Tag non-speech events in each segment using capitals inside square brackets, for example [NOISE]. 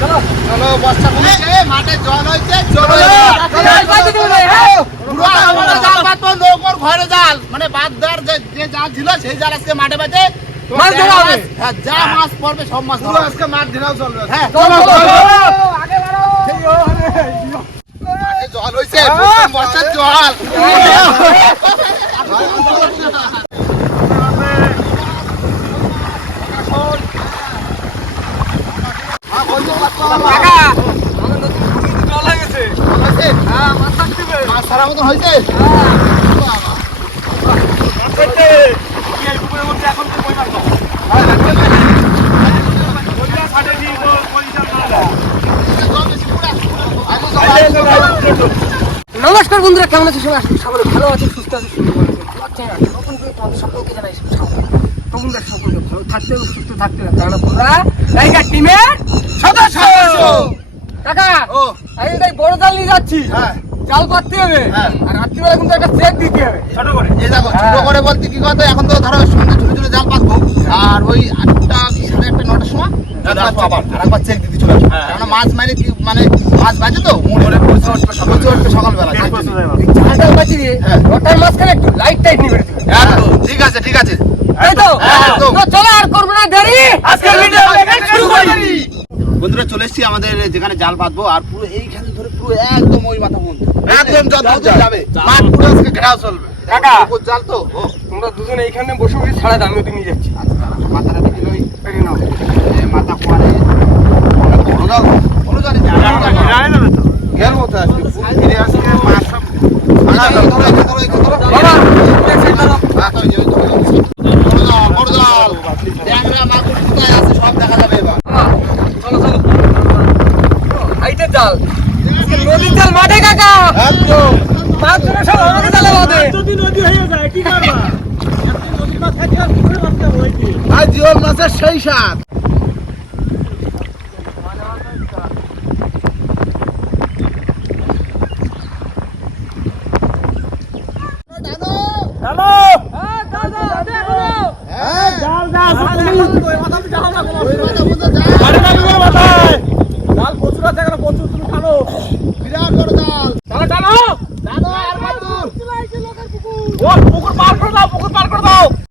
চলো বর্ষা কমেছে মাঠে জল হয়েছে চলো জাল পাতবো নৌকর ঘরে জাল। মানে বাদ দেওয়ার যে যে জাল ছিল সেই জাল আজকে মাঠে বাজে হবে। হ্যাঁ যা মাছ পড়বে সব মাছ আজকে মাঠ ঘেরাও চলবে হ্যাঁ। জল হয়েছে বর্ষার জল কাকা আমাদের নতুন পুকুরে জল হয়ে গেছে হয়েছে? হ্যাঁ মাছ থাকবে মাছ ধরার মতন হয়েছে নমস্কার বন্ধুরা, কেমন আছো? সবাই সকলে ভালো আছে, সুস্থ আছে, সুন্দর আছে। আচ্ছা নতুন করে সকলকে জানাই স্বাগত। তোমরা সকলকে ভালো থাকতে সুস্থ থাকতে। হবে কারণ সদস্য কাকা আমি তাই বড় জাল নিয়ে যাচ্ছি হ্যাঁ। জাল পাততে হবে। হ্যাঁ। আর রাত্রিবেলা কিন্তু একটা চেক দিতে হবে। ছোট করে এই দেখো ছোট করে বলতে কি কথা এখন তো ধরো সন্ধ্যে ঝুলে ঝুলে জাল পাতবো। আর ওই আটটা কি সাড়ে আটটা নটার সময় চেক দিতে চলে আসব। হ্যাঁ। কারণ মাছ মারে কি মানে মাছ বাজে তো সকালবেলা। জালটা হ্যাঁ। মাঝখানে একটু লাইট টাইট নিবে ঠিক আছে ঠিক আছে। তো। হ্যাঁ, চলো আর করব না দেরি। আজকের বন্ধুরা চলে এসেছি আমাদের যেখানে জাল বাঁধবো আর পুরো এইখানে ধরে পুরো একদম ওই মাথা পর্যন্ত একদম যত যাবে। মাঠ পুরো আজকে ঘেরাও চলবে। কাকা। জাল তো? তোমরা দুজন এইখানে বসে বসে ছাড়া দাম নিয়ে যাচ্ছি। আচ্ছা মাথাটা দেখি ওই নাও। মাথা কোয়ারে। বড় জাল। বড় জাল ঘের মতো আজকে? পুরো ঘিরে আজকে মাছ সব ধরো, ধরো, ধরো। বাবা এক সাইড দাও তো এই যে ওই ধরো, ওই ধরো। বড় জাল, বড় জাল। ট্যাংরা, মাগুর কোথায় আছে সব দেখা যাবে এবার। বাবা, চলো চলো হাইটের জাল আজকে নদীর জাল মাঠে কাকা। একদম। মাছ ধরে সব আমাকে কি করবা? আর জিওর মাছের সেই স্বাদ হ্যাঁ, বিরাট বড় জাল। টানো, আর কত দূর?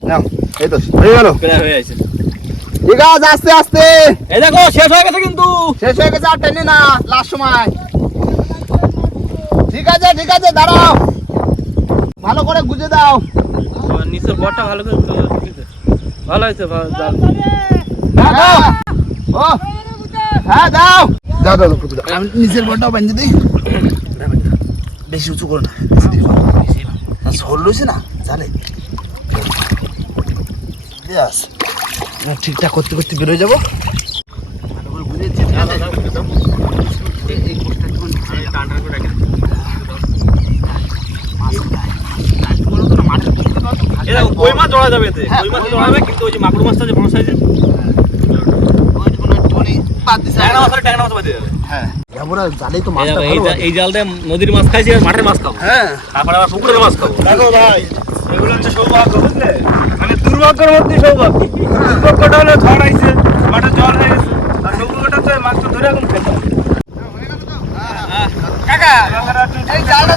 নাও, হয়ে গেল। ঠিক আছে, আস্তে আস্তে। এই দেখো শেষ হয়ে গেছে কিন্তু। শেষ হয়ে গেছে আর টেনে না লাস্ট সময়। ঠিক আছে ঠিক আছে দাঁড়াও। ভালো করে গুজে দাও। নিচের বটটা ভালো করে ভালো হয়েছে ভালো জাল দাও, দাও। ও। হ্যাঁ দাও। দাও দাও আমি নিচের বলটাও বাঁধে দিই। বেশি উঁচু করো না। রয়েছে না? জানে। ব্যাস। ঠিকঠাক করতে করতে বেরোয় যাব। কই মাছ জড়া যাবে এতে। হ্যাঁ, কই মাছ মাছ। যাবে কিন্তু ওই যে মাগুর মাছটা যে বড় সাইজের হ্যাঁ। এই মাছটা এই এই জাল দিয়ে নদীর মাছ খাইছি আর মাঠের মাছ খাব। হ্যাঁ। তারপরে আবার পুকুরের মাছ খাব। দেখো ভাই এগুলো হচ্ছে সৌভাগ্য বুঝলে? দুর্ভাগ্যের মধ্যে সৌভাগ্য। দুর্ভাগ্যটা হলো ঝড় আইছে মাঠে জল হয়ে গেছে, আর সৌভাগ্যটা হচ্ছে মাছটা ধরে এখন খেতে কাকা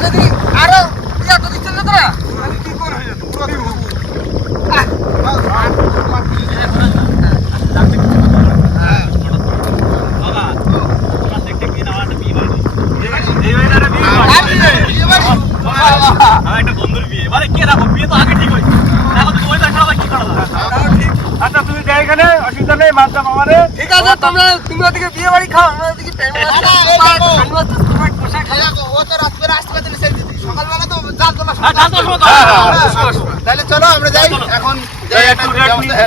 যদি আরও ইয়া যদি চলে যেত না তাহলে কি করে হয়ে যেত পুরো বিভু। বাবা তোমার দেখতে কি না আমার একটা বিয়ে বাড়ি এই ওয়েদারে বিয়ে হয়। আর বিয়ে, বিয়ে বাড়ি? বাবা। আমার একটা বন্ধুর বিয়ে মানে কে রাখো বিয়ে তো আগে ঠিক হয়েছে এখন তো ওই দেখা কি করা যায় আচ্ছা তুমি যাই এখানে অসুবিধা নেই মাছটা পাওয়ারে ঠিক আছে তোমরা তুমি ওদিকে বিয়ে বাড়ি খাও আমরা ওদিকে ট্যাংরা মাছ না, খাব, এই মাছ, দেখো। ট্যাংরা মাছ, তোমার পোশাক এই দেখো, ও তো রাত করে আসতে পারছে না সেই দিদি। সকালবেলা তো জাল তোলার সময় হ্যাঁ, জাল তোলার সময় তো- হ্যাঁ, হ্যাঁ, হ্যাঁ, হ্যাঁ, হ্যাঁ। তাহলে চলো আমরা যাই। এখন যাই একটা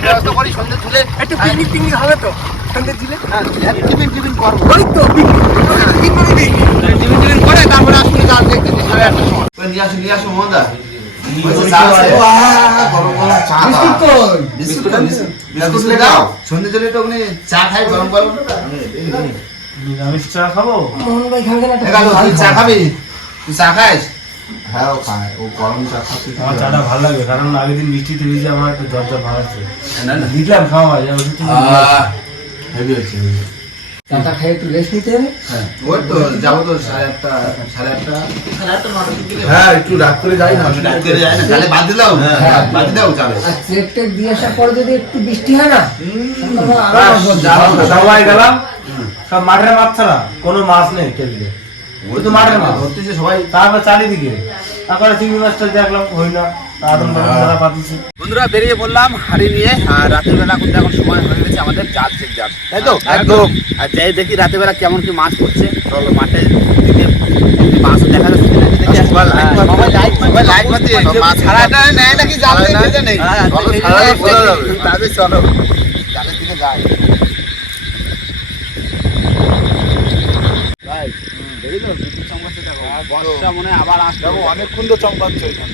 ব্যবস্থা করি সন্ধ্যে তুলে। একটু পিকনিক টিকনিক হবে তো? সন্ধ্যে দিলে হ্যাঁ, টিফিন টিফিন করব ওই তো পিকনিক পিকনিক টিফিন টিফিন করে তারপরে আসলে জাল দেখতে নিয়ে আসো নিয়ে আসো বিস্কুট কই? বিস্কুট বিস্কুট লে দাও। সন্ধ্যে তো ওখানে চা খাই গরম গরম। নিরামিষ চা খাব? মোহন ভাই খাবে না এ কালো, তুই চা খাবি? তুই চা খাইস? হ্যাঁ ও খায়। ও গরম চা খাচ্ছে আমার চাটা ভালো লাগে কারণ আগের দিন বৃষ্টিতে ভিজে আমার একটু জ্বর জ্বর ভাঙাচ্ছে দিলাম খাওয়া যায় হেভি হয়েছে চাটা একটু রেস্ট নিতে হবে। হ্যাঁ ওই তো যাব তো সাড়ে আটটা সাড়ে আটটা। হ্যাঁ একটু রাত করে যাই না। ডাক্তারে যায় না তাহলে বাদ দিলাও হ্যাঁ। বাদ যাবে আর চেক টেক দিয়ে আসার পরে যদি একটু বৃষ্টি হয় না তো, সবাই গেলাম। সব মাঠের মাছ ছাড়া কোনো মাছ নেই কেলবে শুধু মাঠের মাছ ধরতেছে সবাই। তারপর চারিদিকে। তারপরে চিংড়ি মাছটা দেখলাম হই না। বন্ধুরা বেরিয়ে পড়লাম হাড়ি নিয়ে আর রাতের বেলা কিন্তু এখন সময় হয়ে গেছে আমাদের জাল চেক জাল তাই তো? একদম। আর যাই দেখি রাতের বেলা কেমন কি মাছ পড়ছে। চলো মাঠে দিকে মাছ দেখা যাচ্ছে জাল দেখতে নেই। চলো জালের দিকে যাই। দেখি তো বর্ষা মনে হয় আবার আসবে। অনেকক্ষণ তো চমকাচ্ছে ওইখানে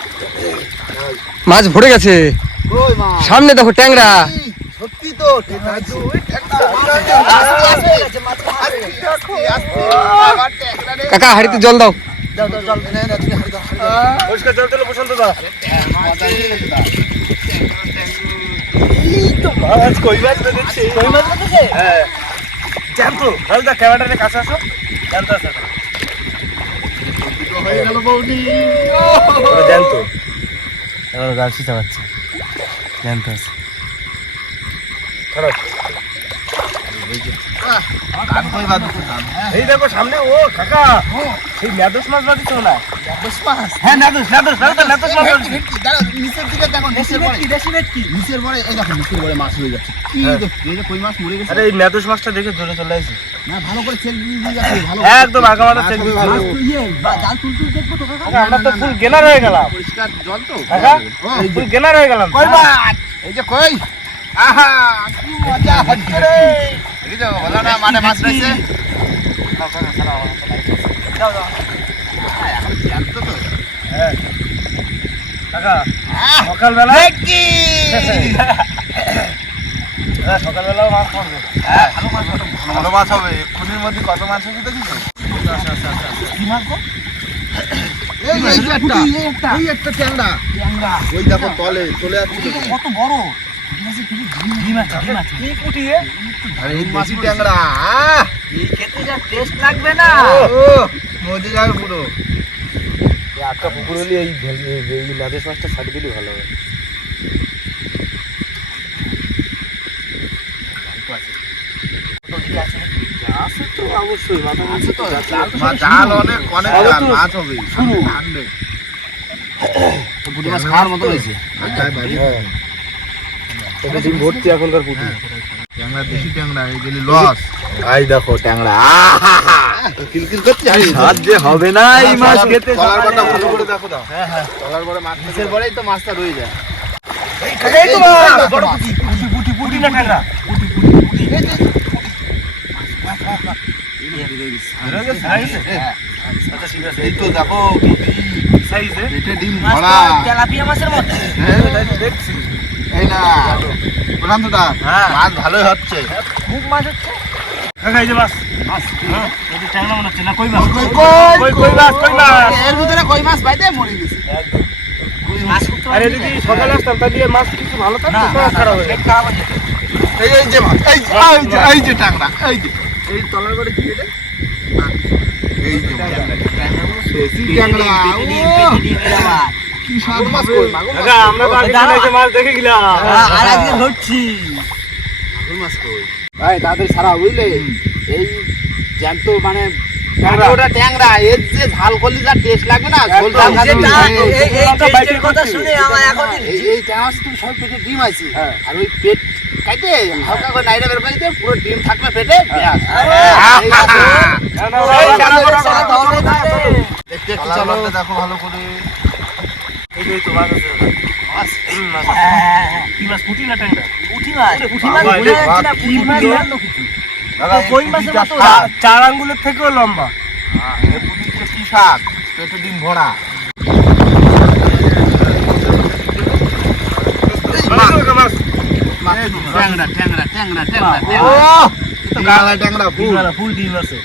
মাছ ভরে গেছে। সামনে দেখো ট্যাংরা। সত্যি তো কাকা হাড়িতে জল দাও। পরিষ্কার জল দিলে বসন্ত দা মাছ কই মাছ তো দেখছি কই মাছ দেখছে হ্যাঁ জ্যান্ত তাহলে দা ক্যামেরাটা কাছে আসো জ্যান্ত। এবার গাছি চালাচ্ছে জ্যান্ত আছে। খারাপ। এই দেখো সামনে ও কাকা সেই মেদস মাছ বাদিছো না হ্যাঁ ন্যাদোস ন্যাদোস মাছ নিচের দিকে দেখো নিচের পরে নিচের পরে এই দেখো নিচের পরে মাছ হয়ে যাচ্ছে কি এই যে কই মাছ মরে গেছে আরে এই ন্যাদোস মাছটা দেখে জোরে চলে আসি। না ভালো করে চেক দিয়ে দিয়ে যাচ্ছে ভালো একদম চেক জাল দেখব তো কাকা আমরা তো ফুল গেনার হয়ে গেলাম। পরিষ্কার জল তো কাকা ফুল হয়ে গেলাম। কই মাছ এই যে কই? আহা কি মজা হচ্ছে রে। দেখি তো বলো না মানে মাছ রয়েছে? যাও। হ্যাঁ, কাকা সকালবেলা সকালবেলাও মাছ পড়বে হ্যাঁ ভালো মাছ ভালো ভালো মাছ হবে এক্ষুনির মধ্যে কত মাছ হয়েছে দেখিস কি মাছ গো এই এই একটা এই একটা ট্যাংরা ট্যাংরা ওই দেখো তলে চলে যাচ্ছে কত বড় কি কুটিয়ে আরে এই দেশি ট্যাংরা আহ! টেস্ট লাগবে না মজে যাবে পুরো আটটা পুকুর হলে এই এই- ন্যাদোস মাছটা ছাড়ি দিলে ভালো হবে। অবশ্যই মাথা আছে তো জাল মাছ অনেক অনেক জাল মাছ হবে শুরু। হান্ড্রেড পুঁটি মাছ খাওয়ার মতো রয়েছে ডিম ভর্তি এখনকার পুকুর ট্যাংরা দেশি ট্যাংরা এই গেলি লস। এই দেখো ট্যাংরা কিলকিল করছে স্বাদ যে হবে না এই মাছ খেতে তলার কথা ভালো করে দেখো দাও। হ্যাঁ হ্যাঁ। তলার পরে মাছ পরেই তো মাছটা রয়ে যায়। এই তো বড় পুঁটি, পুঁটি, পুঁটি, পুঁটি না? আচ্ছা। এই হ্যাঁ, হ্যাঁ। মাছ ভালোই হচ্ছে। খুব মাছ হচ্ছে। মাছ। হ্যাঁ, মনে আরে যদি সকালে আসতাম তাহলে মাছ কিছু ভালো থাকতো খারাপ হয়ে এই যে এই যে এই যে এই যে এই তলার করে কি এটা এই যে ভাই তাড়াতাড়ি ছাড়া বুঝলে এই জ্যান্ত মানে ট্যাংরা। ওটা ট্যাংরা এর যে ঝাল করলে যা টেস্ট লাগবে না ঝোল ঝাল এই এই কথা শুনে আমার এখন এই এই ট্যাংরা তুমি সব পেটে ডিম আছে হ্যাঁ। আর ওই পেট হালকা করে বের করে পুরো ডিম পেটে। দেখতে একটু চলো দেখো ভালো করে এই যে এই তো মাছ আছে। মাছ। হুম, মাছ। কি মাছ, পুঁটি না ট্যাংরা? পুঁটি মাছ পুঁটি মাছ মাছ কই মাছের মতো চার আঙ্গুলের থেকেও লম্বা। হ্যাঁ, কি শাক? পেটে ডিম ভরা। ট্যাংরা ট্যাংরা ট্যাংরা ট্যাংরা ট্যাংরা। ফুল। ফুল ডিম আছে।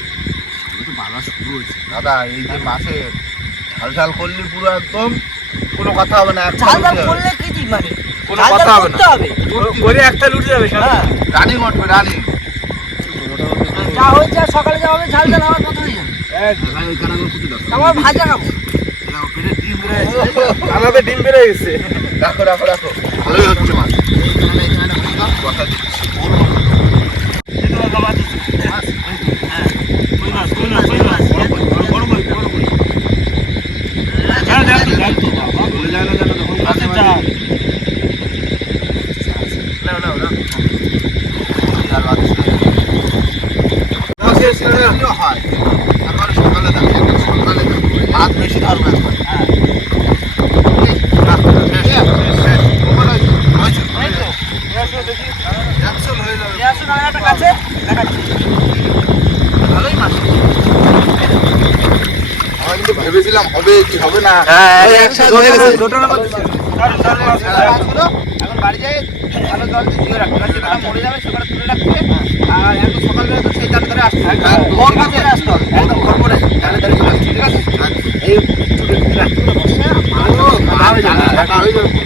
বাবা শুরু হয়েছে। দাদা এই যে মাছের ঝাল ঝাল করলে পুরো একদম কোনো কথা হবে না ঝাল ঝাল করলে কি মানে? কোনো কথা হবে না। করে একটা লুটে যাবে সারা হ্যাঁ। রানিং উঠবে রানিং। যা হয়েছে আর সকালে যা হবে ঝাল ঝাল আমার কথা হয়ে যাবে আমার ভাজা খাব আমাদের ডিম বেড়ে গেছে। রাখো রাখো রাখো। ভালোই হচ্ছে মাছ। কথা দিচ্ছি বলে যায় না জানো তখন মাঝে মাঝে নাও নাও নাও আর বাতাস নেই। হয় আমার সকালে দাও সকালে দাও ভাত বেশি ধরবে একবার। এই, রাখ, শেষ, শেষ। ওপরে হয়েছে, হয়েছে। একশন হয়ে যাবে। নিয়ে আসুন আর একটা কাছে দেখাচ্ছি ভালোই মাছ আমরা কিন্তু ভেবেছিলাম হবে কি হবে না এই একসাথে হয়ে গেছে মাছগুলো এখন বাড়ি যাই ভালো জল দিয়ে ধুয়ে রাখতে হবে যেটা মরে যাবে সেটা তুলে রাখতে আর একদম সকালবেলা তো সেই তাড়াতাড়ি আসতে হবে একদম। ভোর রাতে আসতে হবে একদম ভোর ভোরে তাড়াতাড়ি চলে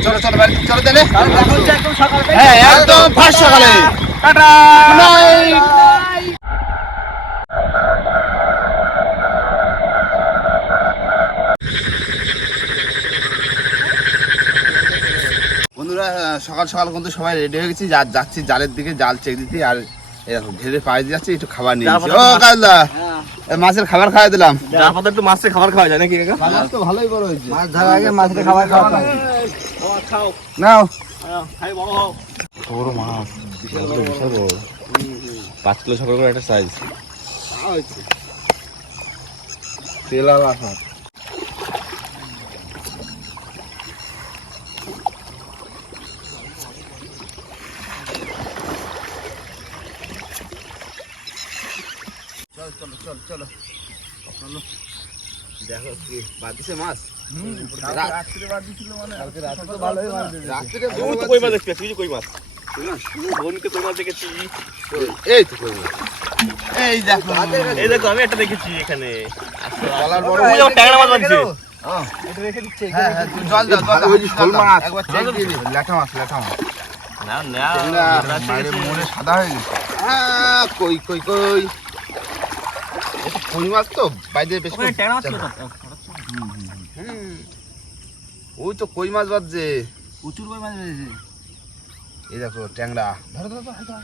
চলো চলো বাড়ি চলো তাহলে। হ্যাঁ একদম ফার্স্ট সকালে। টাটা বন্ধুরা সকাল সকাল কিন্তু সবাই রেডি হয়ে গেছি যা যাচ্ছি জালের দিকে জাল চেক দিতে আর এরকম ঘেরে পায়ে দিয়ে যাচ্ছি একটু খাবার নিয়ে। ও কাজদা মাছের খাবার খাওয়াই দিলাম। যার পথে একটু মাছের খাবার খাওয়া যায় নাকি কাকা? মাছ তো ভালোই বড় হয়েছে। মাছ ধরার আগে মাছকে খাবার খাওয়া নাও। বড় মাছ? পাঁচ কিলো ছয় করে একটা সাইজ তেল আর আসার চল চলো চল চলো চলো দেখো কি বাদ দিছে মাছ রাত্রে বাদ দিছিল মানে কালকে রাতে তো ভালোই মাছ দিয়েছে। রাত্রে তুমি তো কই মাছ দেখতে তুই কই মাছ বন্ধুতে কই মাছ দেখেছি এই তো কই মাছ। এই দেখো এই দেখো আমি একটা দেখেছি এখানে গলার বড় ওই যেমন ট্যাংরা মাছ বানছে হ্যাঁ হ্যাঁ তুই জল দাও জল দাও ওই যে মাছ। একবার চেক দিয়ে দিবি লেঠা মাছ লেঠা মাছ। না না না, মায়ের মনে সাদা হয়ে গেছে। কই কই কই? কই মাছ তো? বাইরে বেশ ওই তো কই মাছ বাজছে? প্রচুর কই মাছ বেরিয়েছে এই দেখো ট্যাংরা। ধরো ধরো ধরো।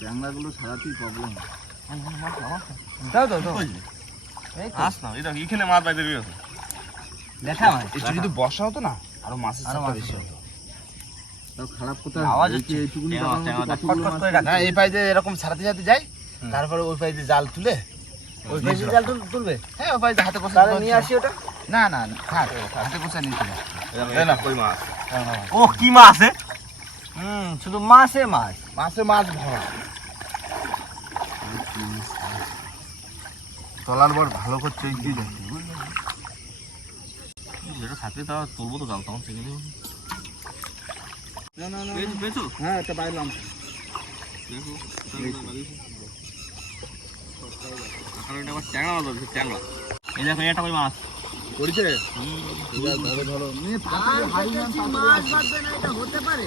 ট্যাংরাগুলো ছাড়াতেই প্রবলেম দাও দাও দাও। আস না এই এখানে মাছ বাইরে বেরিয়ে আছে মাছ একটু যদি বর্ষা হতো না আরও মাছের চাপটা বেশি হতো। খারাপ কোথায় আওয়াজ হচ্ছে। এইটুকুনি না এই পাইতে এরকম ছাড়াতে ছাড়াতে যাই তারপরে ওই পাইতে জাল তুলে তুলবে? হ্যাঁ ওই হাতে বসে নিয়ে আসি ওটা? না না না থাক হাতে বসে নিয়ে চলে না কই মাছ? ও কি মাছ হুম শুধু মাছে মাছ। মাছে মাছ ভরা। তলার বর ভালো করে চোখ দিয়ে যাচ্ছে যেটা থাকলে তা তুলবো তো জাল তখন থেকে না না না হ্যাঁ এটা পাইলাম। কারণ আবার ট্যাংরা মাছ আছে ট্যাংরা। এই দেখো এটা কই মাছ? করেছে ধরো ধরো। হতে পারে।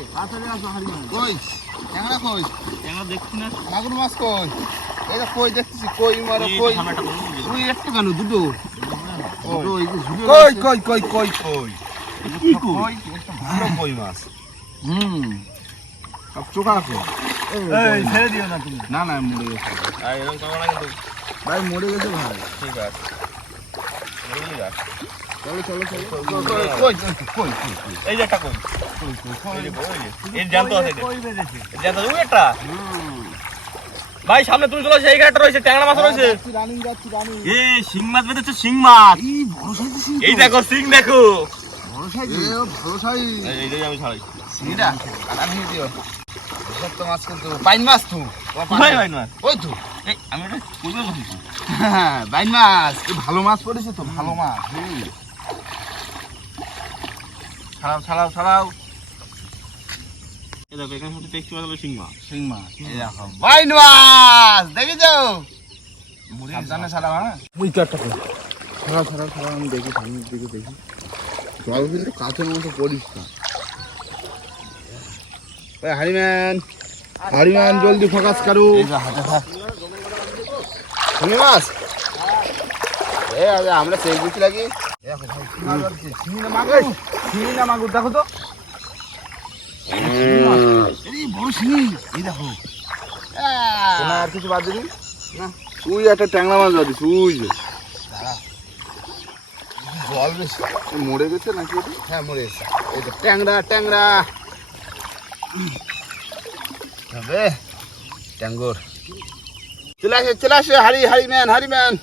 কই? ট্যাংরা কই? ট্যাংরা দেখছি না। মাগুর মাছ কই? কই দেখতেছি কই মারো কই? একটা তুই একটা কেন দুটো? কই? কই কই কই কই কি কই? ভালো কই মাছ। হুম। সব চোখা আছে। এই ছেড়ে দিও না তুমি। না গেছে। আর এরকম করো কিন্তু ভাই মরে গেছে ভাই। ঠিক আছে। বুঝলি চলো চলো চলো। কই কই কই কই কই এই যে একটা কই। ভাই সামনে তুমি চলে আসো, এই রয়েছে ট্যাংরা মাছ রয়েছে। রানিং যাচ্ছি রানিং এ শিং মাছ বেঁধেছে শিং মাছ। এই দেখো শিং দেখো। আমি ছাড়াই। মাছ কিন্তু। বাইন মাছ তো। কোথায় ভাই ওই তো। আমি কইবে বলছি হ্যাঁ বাইন মাছ। ভালো মাছ পড়েছে তো ভালো মাছ। ছাড়াও ছাড়াও ছাড়াও। দেখো এখানে শুধু টেক্সট হলো শিং মাছ। শিং মাছ দেখো বাইন মাছ দেখেছ? সাবধানে ছাড়া হ্যাঁ। আমি দেখি সামনের দিকে দেখি। জল কিন্তু কাছের মতো পরিষ্কার হারিম্যান হারিম্যান জলদি ফোকাস করো। শুনি মাছ এ আরে আমরা চেক দিতে লাগি। দেখো ভাই চিনি না মাগুর? চিনি না মাগুর দেখো তো। বড় চিনি এই দেখো। আর কিছু বাদ দিবি? না? তুই একটা ট্যাংরা মাছ বাদ দিস উই জল বেশি। মরে গেছে নাকি হ্যাঁ মরে গেছে। এই তো ট্যাংরা ট্যাংরা। হবে ট্যাঙ্গর চলে আসে চলে আসে হারি হারি ম্যান হারি ম্যান।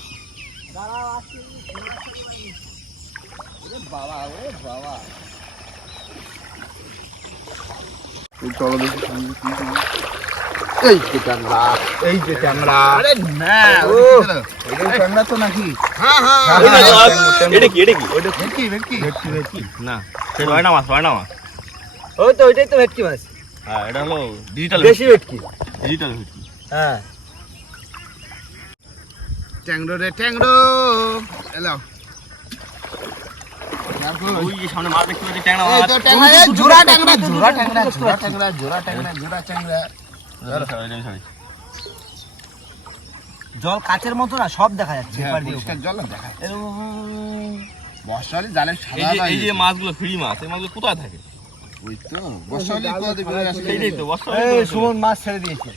বাবা ওরে বাবা চলো দেখি এই যে ট্যাংরা এই যে ট্যাংরা আরে না ও এটা ট্যাংরা তো নাকি? হ্যাঁ হ্যাঁ। এটা কি? এটা কি? ভেটকি ভেটকি ভেটকি ভেটকি। না। সেটা হয় না মাছ হয় না মাছ। ওই তো ওইটাই তো ভেটকি মাছ। হ্যাঁ এটা হলো ডিজিটাল দেশি ভেটকি। ডিজিটাল হ্যাঁ। ট্যাংরো রে ট্যাংরো। ছাড়ি। জল কাচের মতো না সব দেখা যাচ্ছে হ্যাঁ, এপার দিয়ে পরিষ্কার জল না দেখা। এরকম বর্ষা এই এই যে মাছগুলো ফ্রি মাছ এই মাছগুলো কোথায় থাকে? ওই তো বর্ষা কোথা থেকে বেরোয় এইটাই তো বর্ষা এই সুমন মাছ ছেড়ে দিয়েছে।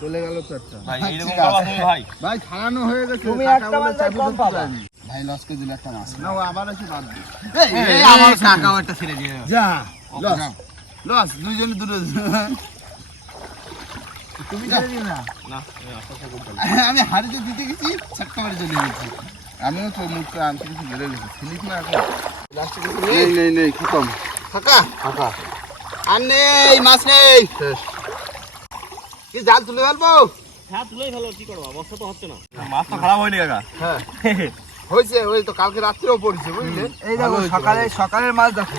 চলে গেল তো একটা। ভাই এরকম বাবা তুমি ভাই। ভাই খাওয়ানো হয়ে গেছে। তুমি একটা মাছ কম পাবা। ভাই লস করে দিল একটা মাছ। না ও আবার এসে বাদ দিল। এই আমার কাকা একটা ছেড়ে দিয়ে যা লস। লস দুইজনে দুটো তুমি ছেড়ে দিও না না। আমি [LAUGHS] হাড়িতে দিতে গেছি ছাটকা মারি চলে গেছি। আমিও তো মুখটা আনতে কিছু বেড়ে গেছি। ফিলিপ না এখন? নেই? নেই খতম। ফাঁকা? ফাঁকা। আর নেই মাছ নেই। কি জাল তুলে ফেলব? হ্যাঁ তুলেই ভালো কি করবা? বর্ষা তো হচ্ছে না। মাছ তো খারাপ হয়নি কাকা? হ্যাঁ। [LAUGHS] হয়েছে ওই তো কালকে রাত্রেও পড়েছে বুঝলে? এই দেখো সকালে সকালের মাছ দেখো।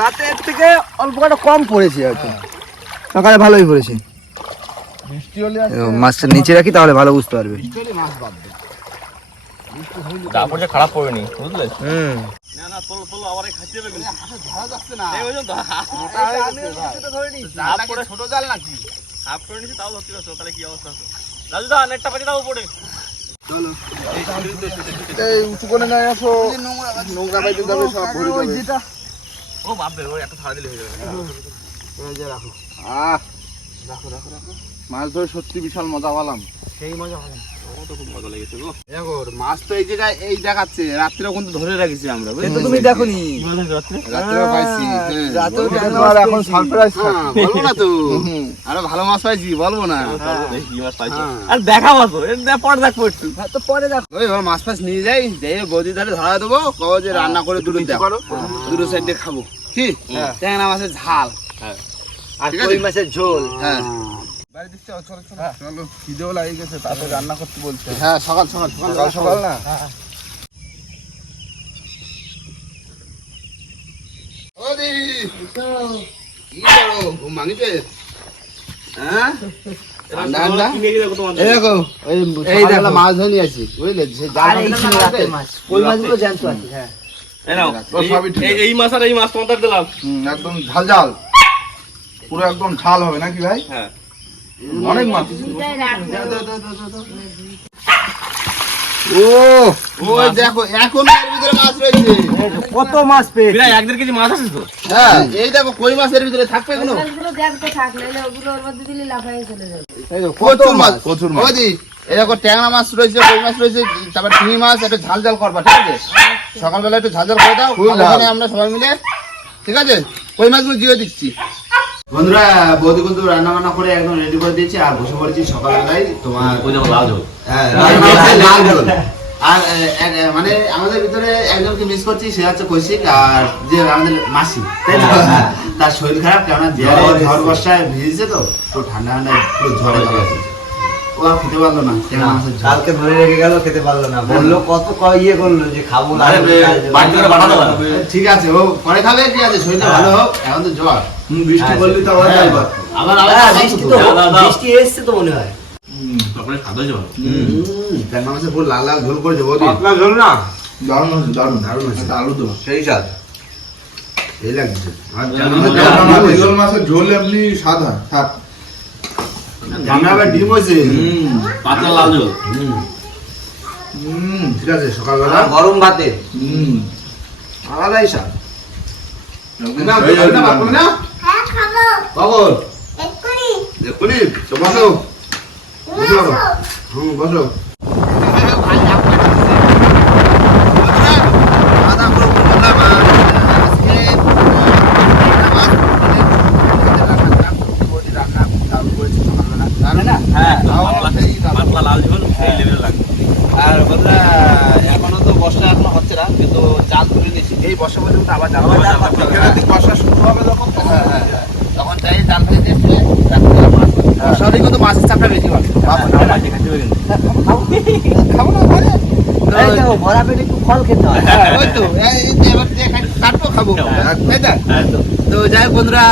রাতের থেকে অল্প কটা কম পড়েছে হয়তো সকালে ভালোই পড়েছে। আর মাছটা নিচে রাখি তাহলে ভালো বুঝতে পারবে। মাছ বাদ দেবে খারাপ পড়েনি বুঝলে? হুম। না না তোলো তোলো আবার খাইতে হবে ধরা যাচ্ছে না। এই মোটা হয়ে গেছে ছোট জাল নাকি? হাফ করে নিছি তাও ধরতে পারছ তাহলে কি অবস্থা আছে? রাজু দা নেটটা পাঠিয়ে দাও উপরে। এই উঁচু করে নিয়ে আসো। নোংরা বাইতে যাবে সব ভরে যাবে। ও বাপরে ওই একটা ছাড়া দিলে হয়ে যাবে। রাখো। আহ। রাখো রাখো রাখো। মাছ ধরে সত্যি বিশাল মজা পেলাম। সেই মজা হবে আমার তো খুব মজা লেগেছে গো। দেখো মাছ তো এই জায়গায় এই দেখাচ্ছে রাত্রেও কিন্তু ধরে রেখেছি আমরা তুমি রাত্রেও পাইছি হ্যাঁ। এখন সারপ্রাইজ বলব না তো। আরও ভালো মাছ পাইছি বলব না। দেখি কি মাছ পাইছো। হ্যাঁ। আর দেখাবো তো পর দেখ হ্যাঁ তো পরে দেখো। ওই মাছ ফাছ নিয়ে যাই যাই বৌদি ধারে ধরা দেবো কবে যে রান্না করে দুটো করো দুটো সাইড দিয়ে খাব। কি? ট্যাংরা মাছের ঝাল। আর কই মাছের ঝোল? হ্যাঁ। খিদেও গেছে রান্না করতে বলছে। হ্যাঁ সকাল সকাল সকাল সকাল না? হ্যাঁ মাছ ধরে নিয়ে আসি বুঝলে হ্যাঁ? এই মাছ আর এই মাছ। তোমাদের দিলাম একদম ঝাল ঝাল। পুরো একদম ঝাল হবে নাকি ভাই? হ্যাঁ। অনেক মাছ। ও ওই দেখো এখন এর ভিতরে মাছ রয়েছে। কত মাছ পেয়েছে। বিরাই এক দেড় কেজি মাছ আছে তো? হ্যাঁ এই দেখো কই মাছের ভিতরে থাকবে কোনো মাছগুলো দেখতে থাক নাহলে ওগুলো ওর মধ্যে দিলে লাফাই চলে যাবে। এই দেখো, প্রচুর মাছ। প্রচুর মাছ। ওদি এই দেখো ট্যাংরা মাছ রয়েছে কই মাছ রয়েছে তারপর চিংড়ি মাছ একটু ঝাল ঝাল করবা ঠিক আছে? সকালবেলা একটু ঝাল ঝাল করে দাও আমরা সবাই মিলে ঠিক আছে? কই মাছগুলো দিয়ে দিচ্ছি। বন্ধুরা বৌদি কিন্তু রান্না বান্না করে একদম রেডি করে দিয়েছি আর বসে পড়েছি সকালবেলায় তোমার লাল ঝোল। হ্যাঁ, লাল ঝোল [LAUGHS] আর মানে আমাদের ভিতরে একজনকে মিস করছি সে হচ্ছে কৌশিক আর যে আমাদের মাসি তাই না তার শরীর খারাপ কেননা জ্বর ঝড় বর্ষায় ভিজেছে তো তো ঠান্ডা ঠান্ডা পুরো ঝড়ে গেছে ও আর খেতে পারল না। কালকে ধরে রেখে গেল খেতে পারল না। বলল কত ক- ইয়ে করল যে খাব। ঠিক আছে ও পরে খাবে ঠিক আছে শরীরটা ভালো হোক এখন তো জ্বর। বৃষ্টি বললি তো আবার হ্যাঁ, যাইবা আবার আবার হ্যাঁ, বৃষ্টি তো। তো দাও, দাও, দাও। বৃষ্টি এসছে তো মনে হয় তারপরে খাওয়া যাবে হুম, মাছের পুরো লাল লাল ঝোল করেছে বৌদি পাতলা ঝোল না দারুণ হয়েছে দারুণ দারুণ হয়েছে আলু তো সেই স্বাদ এই লাগছে আর মাছের ঝোল এমনি সাদা ডিম হয়েছে পাতলা লাল ঝোল হুম, ঠিক আছে সকালবেলা গরম ভাতে হুম আলাদাই স্বাদ না, না, আর কি পারবে না? হ্যাঁ খাব কখন? এক্ষুনি? তো বসো। বসো হুম, বসো। আর? হ্যাঁ লাগবে আর বন্ধুরা এখনও তো বর্ষা এখনও হচ্ছে না কিন্তু জাল তুলে নিয়েছি এই বর্ষা কিন্তু আবার জাল বর্ষা শুরু হবে তখন হ্যাঁ হ্যাঁ চাই জাল ফেলে কিন্তু মাছের চাপটা বেশি না খাব না ঘরে? ভরা পেটে একটু খেতে হয়। হ্যাঁ, ওই তো, কাটবো খাব। তাই যাই বন্ধুরা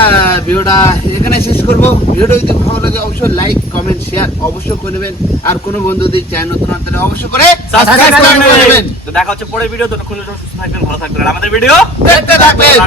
ভিডিওটা এখানে শেষ করব। ভিডিওটা যদি ভালো লাগে অবশ্যই লাইক কমেন্ট শেয়ার অবশ্যই করে নেবেন। আর কোনো বন্ধু যদি চ্যানেল নতুন তাহলে অবশ্যই করে সাবস্ক্রাইব করে করে নেবেন। নেবেন। তো দেখা হচ্ছে পরের ভিডিও ততক্ষণ সুস্থ থাকবেন ভালো থাকবেন। আমাদের ভিডিও দেখতে থাকবেন।